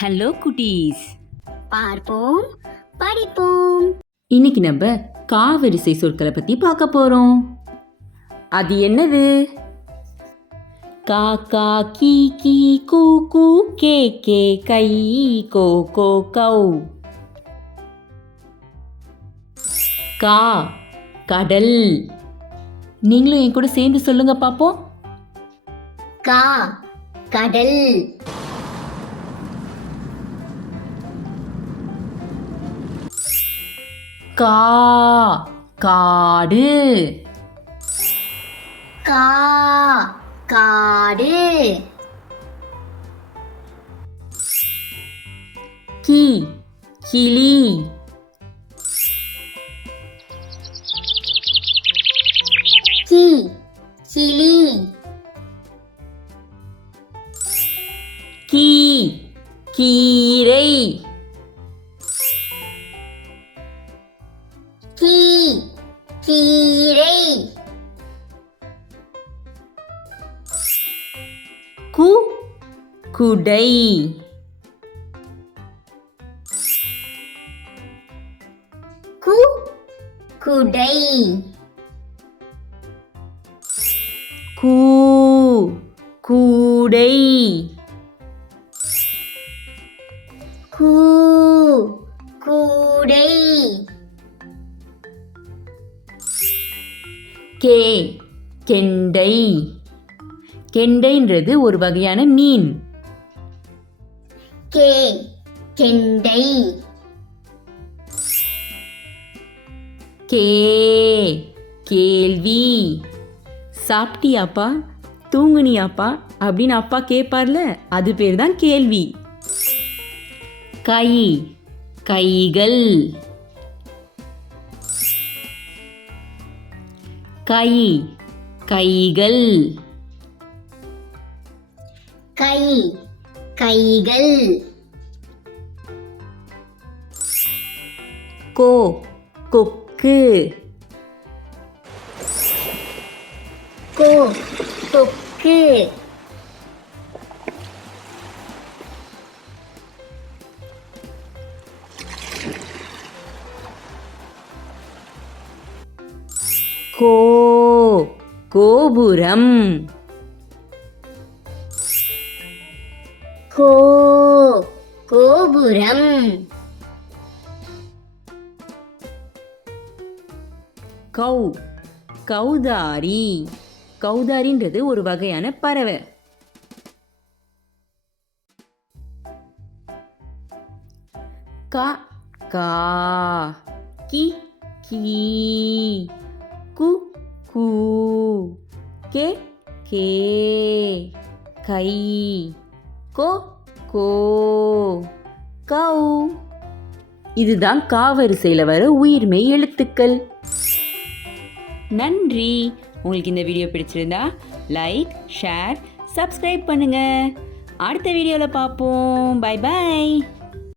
Hello குட்டீஸ் பார்ப்போம் படிப்போம். இன்னைக்கு நம்ம காவரிசை சொற்களை பத்தி பார்க்க போறோம். அது என்னது? கா கா கீ கீ கூ கூ கே கே கை கோ கோ கௌ. கா கடல். நீங்களும் என் கூட சேர்ந்து சொல்லுங்க பாப்போம். கா கடல். கா காடு. கா காடு. கி கிளி. கி கிளி. கீ கீரை. கீரை கு குடை. கு குடை. கூ கூடை. கூ கூடை. கே கெண்டை. கெண்டைன்றது ஒரு வகையான மீன். கே கெண்டை. கே கேள்வி. சாப்பிட்டியாப்பா? தூங்குனியாப்பா? அப்படின்னு அப்பா கேட்பார்ல அது பேர் தான் கேள்வி. கை கைகள். கை கைகள். கை கைகள். கோ கொக்கு. கோ கொக்கு. கோ கோபுரம். கோ கோபுரம். கௌ கௌதாரி. கௌதாரின்றது ஒரு வகையான பறவை. கா கா கி கீ. கு கூ கே கே கை கோ கோ கௌ. இதுதான் காவரிசையில் வர உயிர்மை எழுத்துக்கள். நன்றி. உங்களுக்கு இந்த வீடியோ பிடிச்சிருந்தா லைக் ஷேர் சப்ஸ்கிரைப் பண்ணுங்க. அடுத்த வீடியோவில் பார்ப்போம் பை பை.